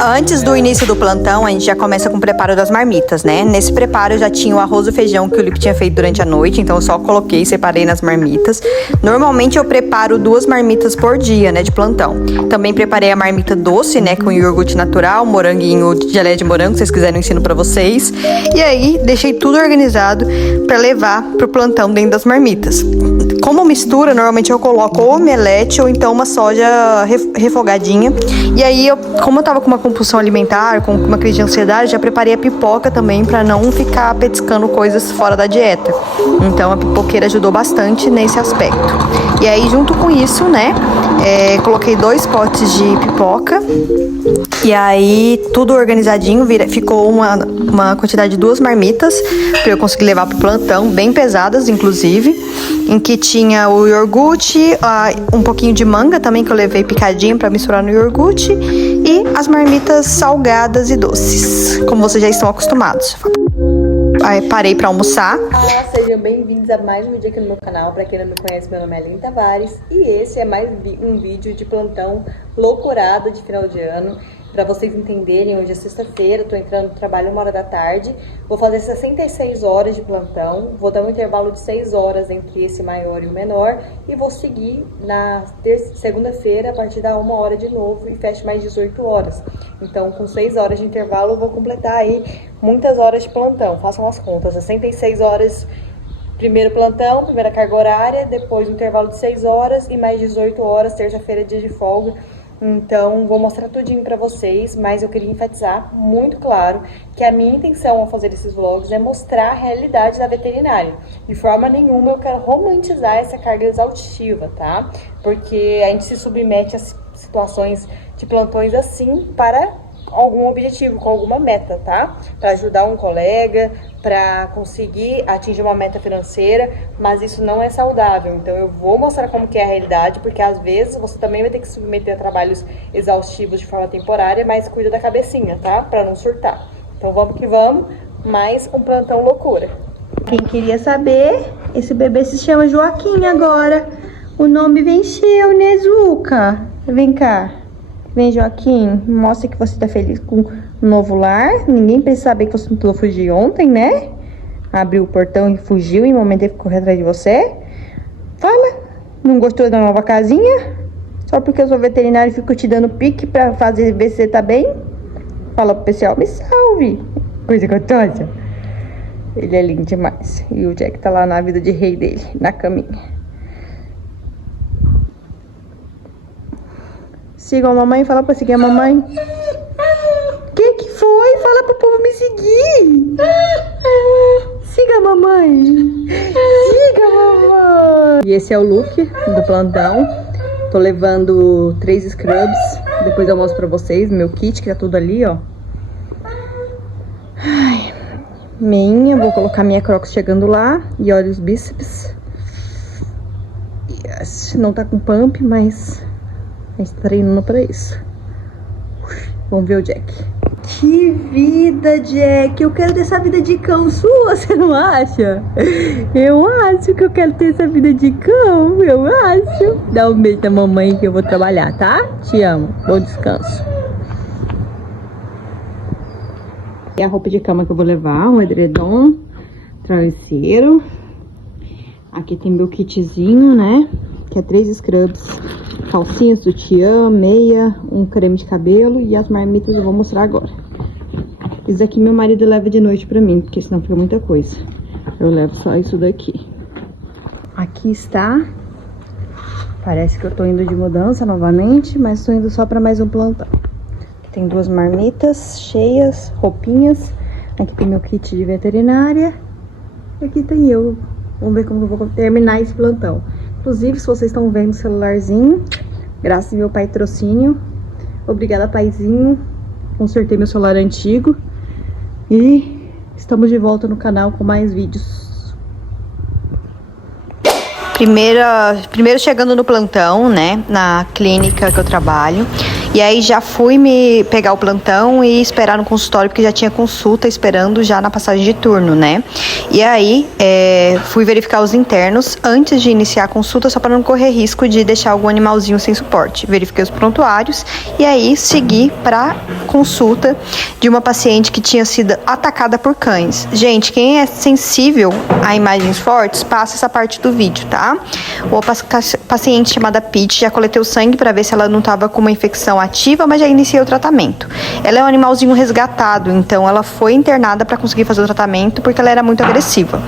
Antes do início do plantão, a gente já começa com o preparo das marmitas, né? Nesse preparo já tinha o arroz e o feijão que o Lipe tinha feito durante a noite, então eu só coloquei e separei nas marmitas. Normalmente eu preparo 2 marmitas por dia, né, de plantão. Também preparei a marmita doce, né, com iogurte natural, moranguinho, geleia de morango, se vocês quiserem eu ensino pra vocês. E aí, deixei tudo organizado pra levar pro plantão dentro das marmitas. Como mistura, normalmente eu coloco ou omelete ou então uma soja refogadinha. E aí, como eu tava com uma compulsão alimentar, com uma crise de ansiedade, já preparei a pipoca também pra não ficar petiscando coisas fora da dieta. Então a pipoqueira ajudou bastante nesse aspecto. E aí, junto com isso, né, coloquei 2 potes de pipoca. E aí, tudo organizadinho, ficou uma quantidade de 2 marmitas pra eu conseguir levar pro plantão, bem pesadas, inclusive, em que tinha o iogurte, um pouquinho de manga também, que eu levei picadinho pra misturar no iogurte, e as marmitas salgadas e doces, como vocês já estão acostumados. Aí parei pra almoçar. Olá, sejam bem-vindos a mais um vídeo aqui no meu canal. Pra quem não me conhece, meu nome é Aline Tavares e esse é mais um vídeo de plantão loucurado de final de ano. Pra vocês entenderem, hoje é sexta-feira, tô entrando no trabalho 1h da tarde, vou fazer 66 horas de plantão, vou dar um intervalo de 6 horas entre esse maior e o menor e vou seguir na segunda-feira a partir da 1h de novo e fecho mais 18 horas. Então, com 6 horas de intervalo, eu vou completar aí muitas horas de plantão, façam as contas, 66 horas primeiro plantão, primeira carga horária, depois um intervalo de 6 horas e mais 18 horas, terça-feira, dia de folga. Então, vou mostrar tudinho pra vocês, mas eu queria enfatizar muito claro que a minha intenção ao fazer esses vlogs é mostrar a realidade da veterinária. De forma nenhuma eu quero romantizar essa carga exaustiva, tá? Porque a gente se submete a situações de plantões assim para algum objetivo, com alguma meta, tá? Para ajudar um colega, para conseguir atingir uma meta financeira, mas isso não é saudável. Então eu vou mostrar como que é a realidade, porque às vezes você também vai ter que se submeter a trabalhos exaustivos de forma temporária, mas cuida da cabecinha, tá? Para não surtar. Então vamos que vamos, mais um plantão loucura. Quem queria saber, esse bebê se chama Joaquim agora. O nome venceu, né, Zuca? Vem cá. Vem, Joaquim, mostra que você tá feliz com o novo lar. Ninguém precisa saber que você tentou fugir ontem, né? Abriu o portão e fugiu e o mamãe teve que correr atrás de você. Fala, não gostou da nova casinha? Só porque eu sou veterinário e fico te dando pique pra ver se você tá bem? Fala pro pessoal, me salve. Coisa gostosa. Ele é lindo demais. E o Jack tá lá na vida de rei dele, na caminha. Siga a mamãe, fala pra seguir a mamãe. Que foi? Fala pro povo me seguir. Siga a mamãe. Siga a mamãe. E esse é o look do plantão. Tô levando 3 scrubs. Depois eu mostro pra vocês meu kit, que tá tudo ali, ó. Ai, meinha, vou colocar minha Crocs chegando lá. E olha os bíceps. Yes. Não tá com pump, mas a gente tá treinando pra isso. Vamos ver o Jack. Que vida, Jack. Eu quero ter essa vida de cão sua, você não acha? Eu acho que eu quero ter essa vida de cão. Eu acho. Dá um beijo na mamãe que eu vou trabalhar, tá? Te amo. Bom descanso. E a roupa de cama que eu vou levar, um edredom, travesseiro. Aqui tem meu kitzinho, né? Que é 3 scrubs, calcinha, sutiã, meia, um creme de cabelo e as marmitas eu vou mostrar agora. Isso aqui meu marido leva de noite pra mim, porque senão fica muita coisa. Eu levo só isso daqui. Aqui está. Parece que eu tô indo de mudança novamente, mas tô indo só pra mais um plantão. Aqui tem 2 marmitas cheias, roupinhas. Aqui tem meu kit de veterinária. E aqui tem eu. Vamos ver como eu vou terminar esse plantão. Inclusive, se vocês estão vendo o celularzinho, graças ao meu patrocínio, obrigada, paizinho. Consertei meu celular antigo e estamos de volta no canal com mais vídeos. Primeiro chegando no plantão, né, na clínica que eu trabalho. E aí já fui me pegar o plantão e esperar no consultório, porque já tinha consulta esperando já na passagem de turno, né? E aí fui verificar os internos antes de iniciar a consulta, só para não correr risco de deixar algum animalzinho sem suporte. Verifiquei os prontuários e aí segui para consulta de uma paciente que tinha sido atacada por cães. Gente, quem é sensível a imagens fortes, passa essa parte do vídeo, tá? Uma paciente chamada Peach, já coletei o sangue para ver se ela não estava com uma infecção ativa, mas já iniciei o tratamento. Ela é um animalzinho resgatado, então ela foi internada para conseguir fazer o tratamento porque ela era muito agressiva.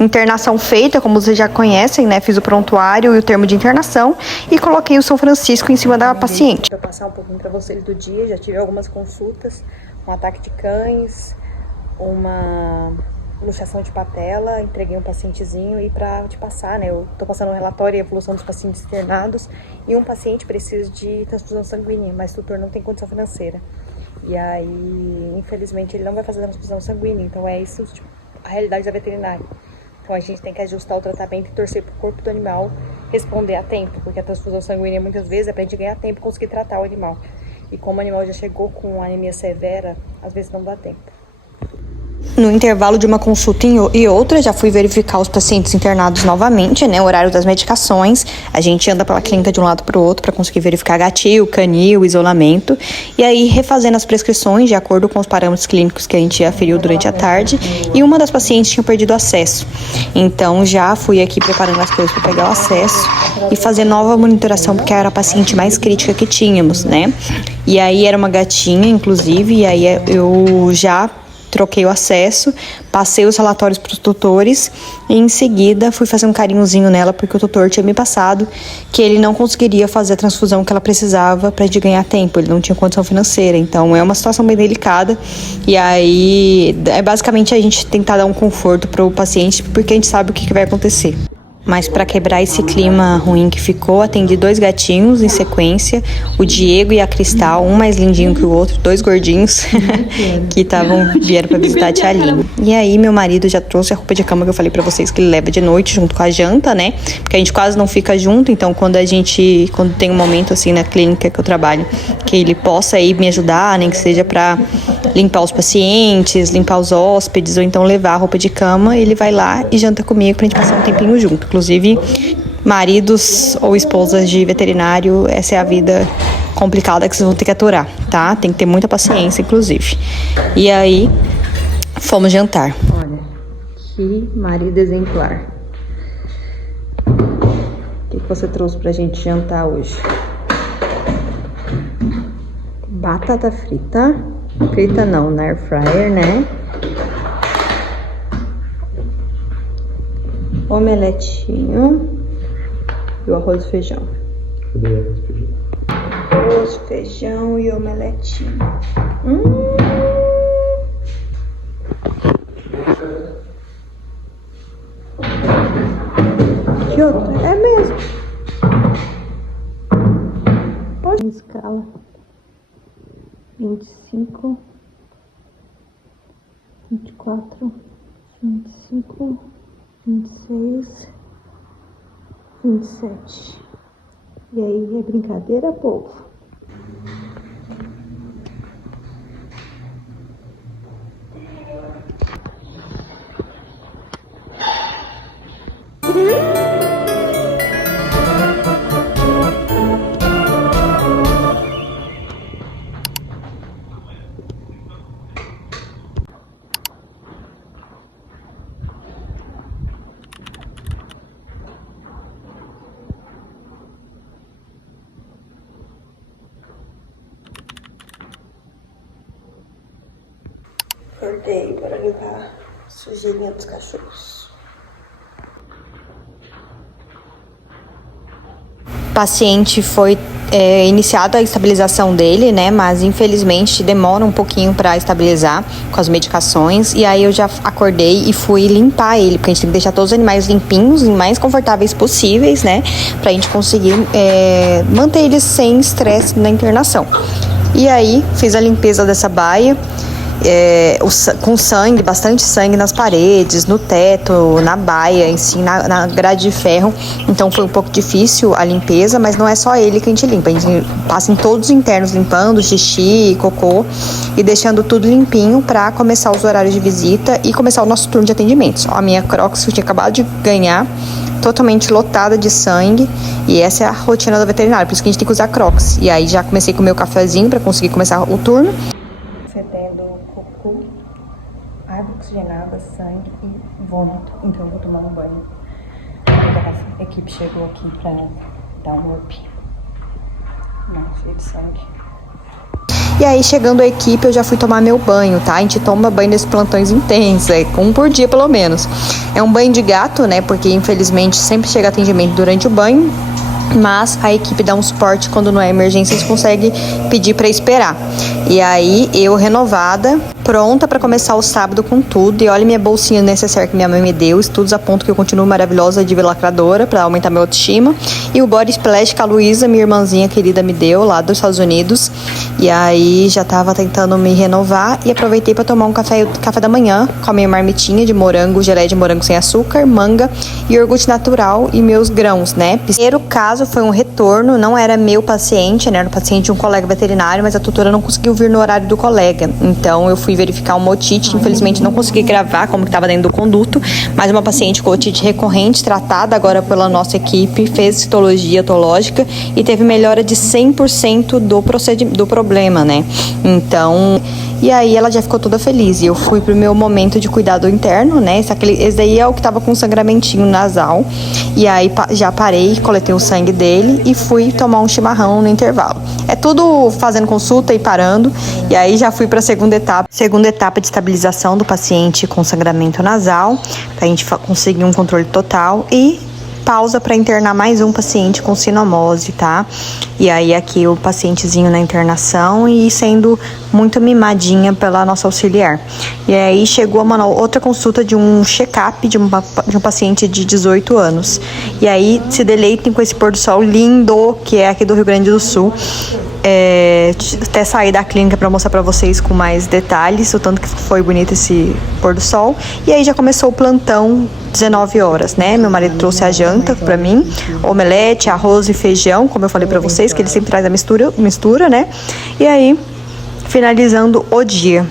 Internação feita, como vocês já conhecem, né? Fiz o prontuário e o termo de internação e coloquei o São Francisco em cima da paciente. Vou passar um pouquinho para vocês do dia. Já tive algumas consultas, um ataque de cães, uma luxação de patela, entreguei um pacientezinho e para te passar, né? Eu tô passando um relatório e evolução dos pacientes internados e um paciente precisa de transfusão sanguínea, mas o tutor não tem condição financeira. E aí, infelizmente, ele não vai fazer transfusão sanguínea, então é isso, tipo, a realidade da veterinária. Então a gente tem que ajustar o tratamento e torcer pro corpo do animal responder a tempo, porque a transfusão sanguínea muitas vezes é pra gente ganhar tempo e conseguir tratar o animal. E como o animal já chegou com anemia severa, às vezes não dá tempo. No intervalo de uma consulta e outra, já fui verificar os pacientes internados novamente, né? O horário das medicações. A gente anda pela clínica de um lado para o outro para conseguir verificar gatilho, canil, isolamento. E aí, refazendo as prescrições de acordo com os parâmetros clínicos que a gente aferiu durante a tarde. E uma das pacientes tinha perdido acesso. Então, já fui aqui preparando as coisas para pegar o acesso e fazer nova monitoração, porque era a paciente mais crítica que tínhamos, né? E aí, era uma gatinha, inclusive, e aí eu já troquei o acesso, passei os relatórios para os tutores e em seguida fui fazer um carinhozinho nela porque o tutor tinha me passado que ele não conseguiria fazer a transfusão que ela precisava para de ganhar tempo, ele não tinha condição financeira, então é uma situação bem delicada e aí é basicamente a gente tentar dar um conforto para o paciente porque a gente sabe o que vai acontecer. Mas para quebrar esse clima ruim que ficou, atendi 2 gatinhos em sequência, o Diego e a Cristal, um mais lindinho que o outro, 2 gordinhos que vieram para visitar a Tia Aline. E aí meu marido já trouxe a roupa de cama que eu falei para vocês que ele leva de noite junto com a janta, né? Porque a gente quase não fica junto, então quando tem um momento assim na clínica que eu trabalho, que ele possa ir me ajudar, nem que seja para limpar os pacientes, limpar os hóspedes ou então levar a roupa de cama, ele vai lá e janta comigo pra gente passar um tempinho junto. Inclusive, maridos ou esposas de veterinário, essa é a vida complicada que vocês vão ter que aturar, tá? Tem que ter muita paciência, inclusive. E aí, fomos jantar. Olha, que marido exemplar. O que você trouxe pra gente jantar hoje? Batata frita. Frita não, na air fryer, né? Omeletinho e o arroz e feijão. Cadê arroz e feijão? Arroz, feijão e omeletinho. Que outra? É mesmo. Pode escala. 25, 24, 25, 26, 27. E aí, é brincadeira, povo? Acordei para limpar a sujeirinha dos cachorros. O paciente foi iniciada a estabilização dele, né? Mas infelizmente demora um pouquinho para estabilizar com as medicações. E aí eu já acordei e fui limpar ele, porque a gente tem que deixar todos os animais limpinhos e mais confortáveis possíveis, né? Pra gente conseguir manter eles sem estresse na internação. E aí fiz a limpeza dessa baia. com sangue, bastante sangue nas paredes, no teto, na baia, em si, na grade de ferro. Então foi um pouco difícil a limpeza, mas não é só ele que a gente limpa. A gente passa em todos os internos limpando, xixi, cocô e deixando tudo limpinho para começar os horários de visita e começar o nosso turno de atendimentos. Ó, a minha Crocs que eu tinha acabado de ganhar, totalmente lotada de sangue, e essa é a rotina do veterinário, por isso que a gente tem que usar Crocs. E aí já comecei com o meu cafezinho para conseguir começar o turno. Fedendo cocô, água oxigenada, sangue e vômito. Então eu vou tomar um banho. A equipe chegou aqui pra dar um up. Não, cheio de sangue. E aí, chegando a equipe, eu já fui tomar meu banho, tá? A gente toma banho nesses plantões intensos, um por dia pelo menos. É um banho de gato, né? Porque infelizmente sempre chega atendimento durante o banho. Mas a equipe dá um suporte quando não é emergência, eles conseguem pedir para esperar. E aí, eu renovada, pronta para começar o sábado com tudo. E olha minha bolsinha necessaire que minha mãe me deu. Estudos apontam que eu continuo maravilhosa, diva lacradora, para aumentar minha autoestima. E o body splash que a Luísa, minha irmãzinha querida, me deu lá dos Estados Unidos. E aí, já tava tentando me renovar e aproveitei para tomar um café da manhã com a minha marmitinha de morango, geleia de morango sem açúcar, manga e iogurte natural e meus grãos, né? Primeiro caso foi um retorno, não era meu paciente, né? Era o paciente de um colega veterinário, mas a tutora não conseguiu vir no horário do colega. Então eu fui verificar uma otite, infelizmente não consegui gravar como que estava dentro do conduto, mas uma paciente com otite recorrente, tratada agora pela nossa equipe, fez citologia etológica e teve melhora de 100% do problema, né? Então, e aí ela já ficou toda feliz. E eu fui pro meu momento de cuidado interno, né? Esse daí é o que tava com sangramentinho nasal. E aí já parei, coletei o sangue dele e fui tomar um chimarrão no intervalo. É tudo fazendo consulta e parando. E aí já fui pra segunda etapa de estabilização do paciente com sangramento nasal, pra gente conseguir um controle total e pausa para internar mais um paciente com sinomose, tá? E aí aqui o pacientezinho na internação e sendo muito mimadinha pela nossa auxiliar. E aí chegou uma outra consulta de um check-up de um paciente de 18 anos. E aí se deleitem com esse pôr do sol lindo, que é aqui do Rio Grande do Sul. Até sair da clínica para mostrar para vocês com mais detalhes o tanto que foi bonito esse pôr do sol. E aí já começou o plantão 19 horas, né? Meu marido trouxe a janta para mim, omelete, arroz e feijão, como eu falei para vocês, que ele sempre traz a mistura, né? E aí, finalizando o dia.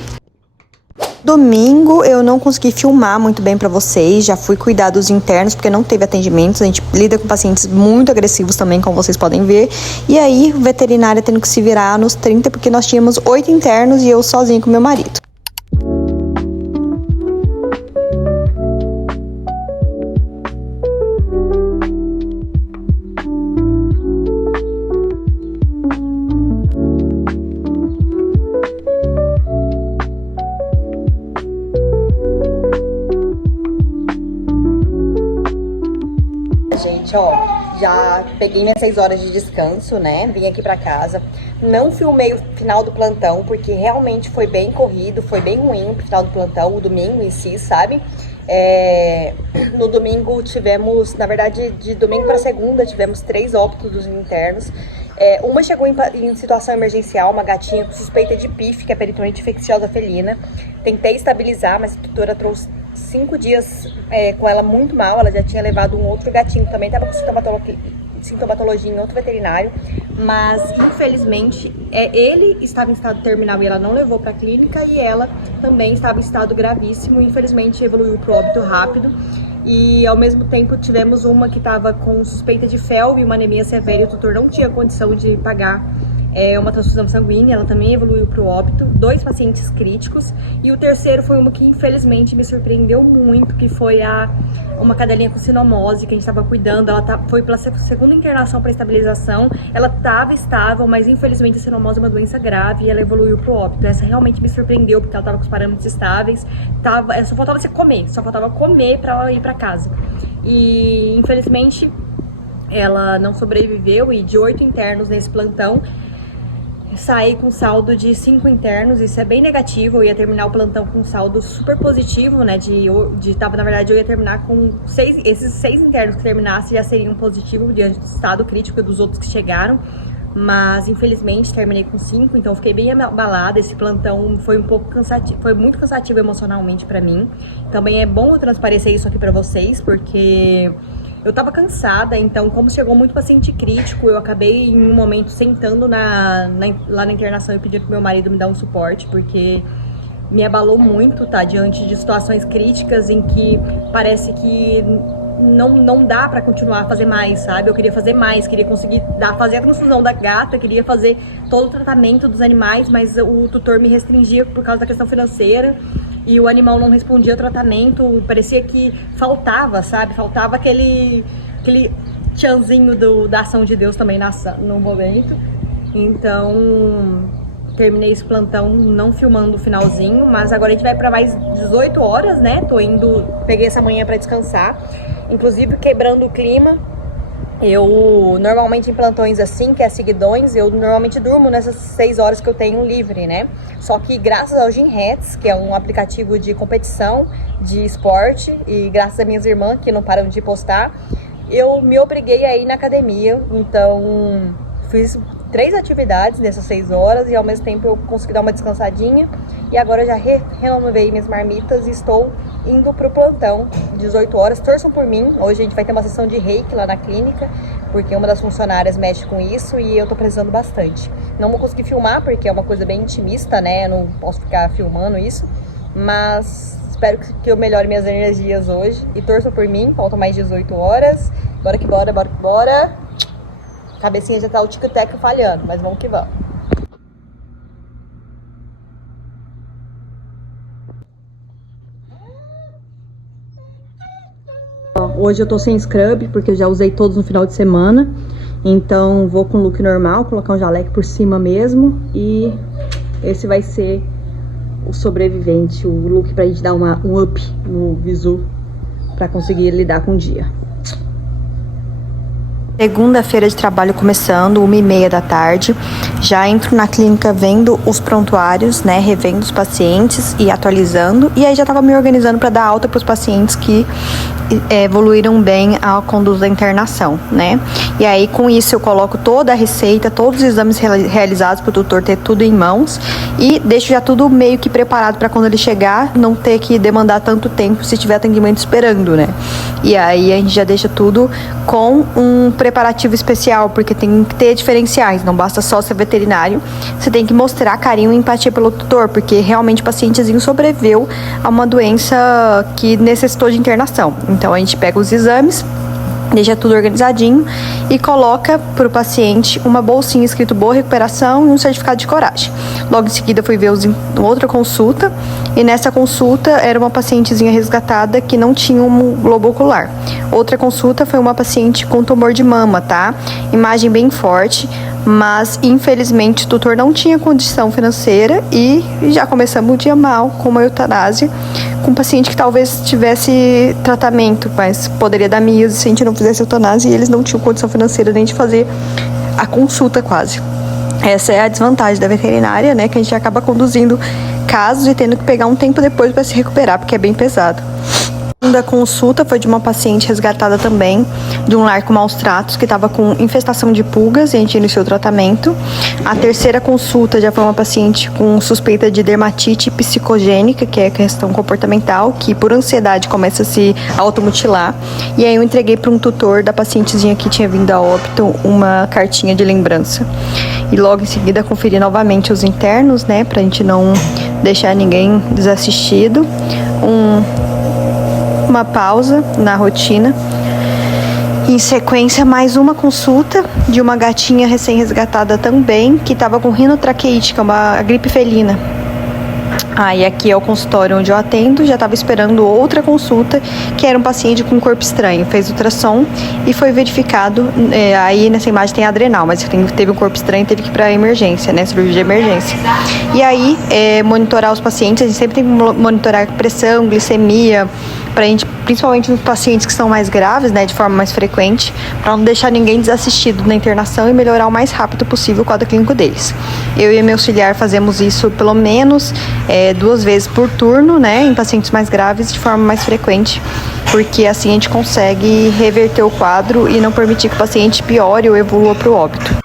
Domingo eu não consegui filmar muito bem pra vocês, já fui cuidar dos internos porque não teve atendimentos, a gente lida com pacientes muito agressivos também, como vocês podem ver. E aí, veterinária tendo que se virar nos 30 porque nós tínhamos 8 internos e eu sozinha com meu marido. Gente, ó, já peguei minhas 6 horas de descanso, né? Vim aqui pra casa. Não filmei o final do plantão, porque realmente foi bem corrido, foi bem ruim o final do plantão, o domingo em si, sabe? No domingo tivemos, na verdade, de domingo pra segunda, tivemos 3 óbitos dos internos. Uma chegou em situação emergencial, uma gatinha com suspeita de PIF, que é peritonite infecciosa felina. Tentei estabilizar, mas a tutora trouxe 5 dias com ela muito mal. Ela já tinha levado um outro gatinho que também estava com sintomatologia em outro veterinário, mas infelizmente ele estava em estado terminal e ela não levou para a clínica, e ela também estava em estado gravíssimo. Infelizmente evoluiu para o óbito rápido. E ao mesmo tempo tivemos uma que estava com suspeita de FeLV e uma anemia severa, e o tutor não tinha condição de pagar uma transfusão sanguínea, ela também evoluiu para o óbito. 2 pacientes críticos, e o terceiro foi uma que infelizmente me surpreendeu muito, que foi uma cadelinha com sinomose que a gente estava cuidando. Ela foi pela segunda internação para estabilização, ela estava estável, mas infelizmente a sinomose é uma doença grave e ela evoluiu para o óbito. Essa realmente me surpreendeu, porque ela estava com os parâmetros estáveis, só faltava comer para ela ir para casa. E infelizmente ela não sobreviveu, e de 8 internos nesse plantão, saí com saldo de 5 internos. Isso é bem negativo. Eu ia terminar o plantão com um saldo super positivo, né? Na verdade, eu ia terminar com 6. Esses 6 internos que terminassem já seriam positivos diante do estado crítico dos outros que chegaram. mas infelizmente terminei com 5, então fiquei bem abalada. Esse plantão foi um pouco cansativo, foi muito cansativo emocionalmente pra mim. Também é bom eu transparecer isso aqui pra vocês, porque eu tava cansada, então como chegou muito paciente crítico, eu acabei em um momento sentando lá na internação e pedindo pro meu marido me dar um suporte, porque me abalou muito, tá? Diante de situações críticas em que parece que não dá pra continuar a fazer mais, sabe? Eu queria fazer mais, queria conseguir fazer a transfusão da gata, queria fazer todo o tratamento dos animais, mas o tutor me restringia por causa da questão financeira e o animal não respondia ao tratamento, parecia que faltava, sabe? Faltava aquele tchanzinho da ação de Deus também no momento. Então, terminei esse plantão não filmando o finalzinho, mas agora a gente vai pra mais 18 horas, né? Peguei essa manhã pra descansar. Inclusive, quebrando o clima, eu normalmente em plantões assim, que é seguidões, eu normalmente durmo nessas 6 horas que eu tenho livre, né? Só que graças ao Gym Rats, que é um aplicativo de competição, de esporte, e graças a minhas irmãs, que não param de postar, eu me obriguei a ir na academia. Então, fiz 3 atividades nessas 6 horas e ao mesmo tempo eu consegui dar uma descansadinha. E agora eu já renovei minhas marmitas e estou indo pro plantão, 18 horas. Torçam por mim, hoje a gente vai ter uma sessão de reiki lá na clínica, porque uma das funcionárias mexe com isso e eu tô precisando bastante. Não vou conseguir filmar porque é uma coisa bem intimista, né? Eu não posso ficar filmando isso, mas espero que eu melhore minhas energias hoje e torçam por mim. Faltam mais 18 horas. Bora que bora, bora que bora. Cabecinha já tá o tic-tac falhando, mas vamos que vamos. Hoje eu tô sem scrub, porque eu já usei todos no final de semana. Então vou com look normal, colocar um jaleco por cima mesmo. E esse vai ser o sobrevivente, o look pra gente dar um up no visu, pra conseguir lidar com o dia. Segunda-feira de trabalho começando, 1h30 da tarde. Já entro na clínica vendo os prontuários, né, revendo os pacientes e atualizando. E aí já tava me organizando para dar alta para os pacientes que evoluíram bem a conduz da internação, né? E aí com isso eu coloco toda a receita, todos os exames realizados para o tutor ter tudo em mãos e deixo já tudo meio que preparado para quando ele chegar não ter que demandar tanto tempo se tiver atendimento esperando, né? E aí a gente já deixa tudo com um preparativo especial, porque tem que ter diferenciais, não basta só ser veterinário, você tem que mostrar carinho e empatia pelo tutor, porque realmente o pacientezinho sobreviveu a uma doença que necessitou de internação. Então a gente pega os exames, deixa tudo organizadinho e coloca para o paciente uma bolsinha escrito boa recuperação e um certificado de coragem. Logo em seguida fui ver outra consulta e nessa consulta era uma pacientezinha resgatada que não tinha um globo ocular. Outra consulta foi uma paciente com tumor de mama, tá? Imagem bem forte, mas infelizmente o tutor não tinha condição financeira e já começamos o dia mal com uma eutanásia, com um paciente que talvez tivesse tratamento, mas poderia dar miose se a gente não fizesse eutanásia e eles não tinham condição financeira nem de fazer a consulta quase. Essa é a desvantagem da veterinária, né, que a gente acaba conduzindo casos e tendo que pegar um tempo depois para se recuperar, porque é bem pesado. A segunda consulta foi de uma paciente resgatada também de um lar com maus tratos, que estava com infestação de pulgas e a gente iniciou o tratamento. A terceira consulta já foi uma paciente com suspeita de dermatite psicogênica, que é questão comportamental, que por ansiedade começa a se automutilar. E aí eu entreguei para um tutor da pacientezinha que tinha vindo a óbito uma cartinha de lembrança. E logo em seguida conferi novamente os internos, né, pra gente não deixar ninguém desassistido. Uma pausa na rotina. Em sequência, mais uma consulta de uma gatinha recém-resgatada também, que estava com rinotraqueite, que é uma gripe felina. E aqui é o consultório onde eu atendo, já estava esperando outra consulta, que era um paciente com corpo estranho. Fez ultrassom e foi verificado, aí nessa imagem tem adrenal, mas teve um corpo estranho e teve que ir para emergência, né, cirurgia de emergência. E aí, monitorar os pacientes, a gente sempre tem que monitorar pressão, glicemia, pra gente, principalmente nos pacientes que são mais graves, né, de forma mais frequente, para não deixar ninguém desassistido na internação e melhorar o mais rápido possível o quadro clínico deles. Eu e meu auxiliar fazemos isso pelo menos 2 vezes por turno, né, em pacientes mais graves de forma mais frequente, porque assim a gente consegue reverter o quadro e não permitir que o paciente piore ou evolua para o óbito.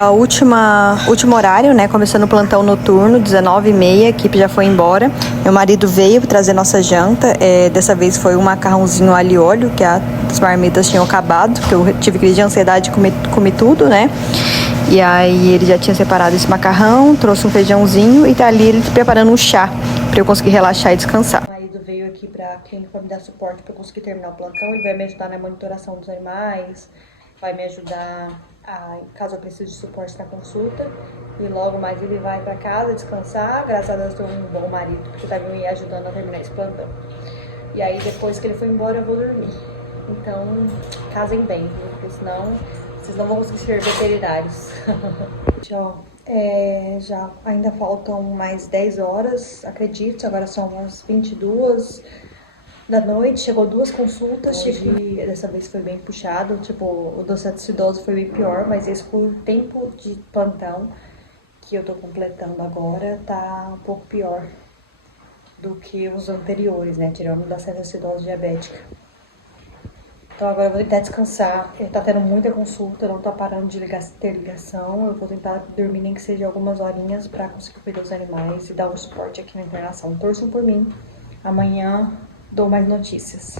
Último horário, né? Começando o plantão noturno, 19h30, a equipe já foi embora. Meu marido veio trazer nossa janta. Dessa vez foi um macarrãozinho alho e óleo, que as marmitas tinham acabado, porque eu tive crise de ansiedade e comi tudo, né? E aí ele já tinha separado esse macarrão, trouxe um feijãozinho e tá ali ele preparando um chá pra eu conseguir relaxar e descansar. Meu marido veio aqui pra clínica pra me dar suporte pra eu conseguir terminar o plantão. Ele vai me ajudar na monitoração dos animais, vai me ajudar caso eu precise de suporte na consulta. E logo mais ele vai pra casa descansar. Graças a Deus eu tenho um bom marido, porque tá me ajudando a terminar esse plantão. E aí depois que ele for embora eu vou dormir. Então, casem bem, viu? Porque senão vocês não vão conseguir ser veterinários. Tchau. Já ainda faltam mais 10 horas, acredito. Agora são as 22 da noite. Chegou 2 consultas. Dessa vez foi bem puxado. Tipo, o do cetoacidose foi bem pior, mas esse por tempo de plantão que eu tô completando agora tá um pouco pior do que os anteriores, né? Tirando da cetoacidose diabética. Então agora eu vou tentar descansar. Ele tá tendo muita consulta, não tá parando de ter ligação. Eu vou tentar dormir nem que seja algumas horinhas pra conseguir cuidar dos animais e dar um suporte aqui na internação. Torçam por mim. Amanhã dou mais notícias.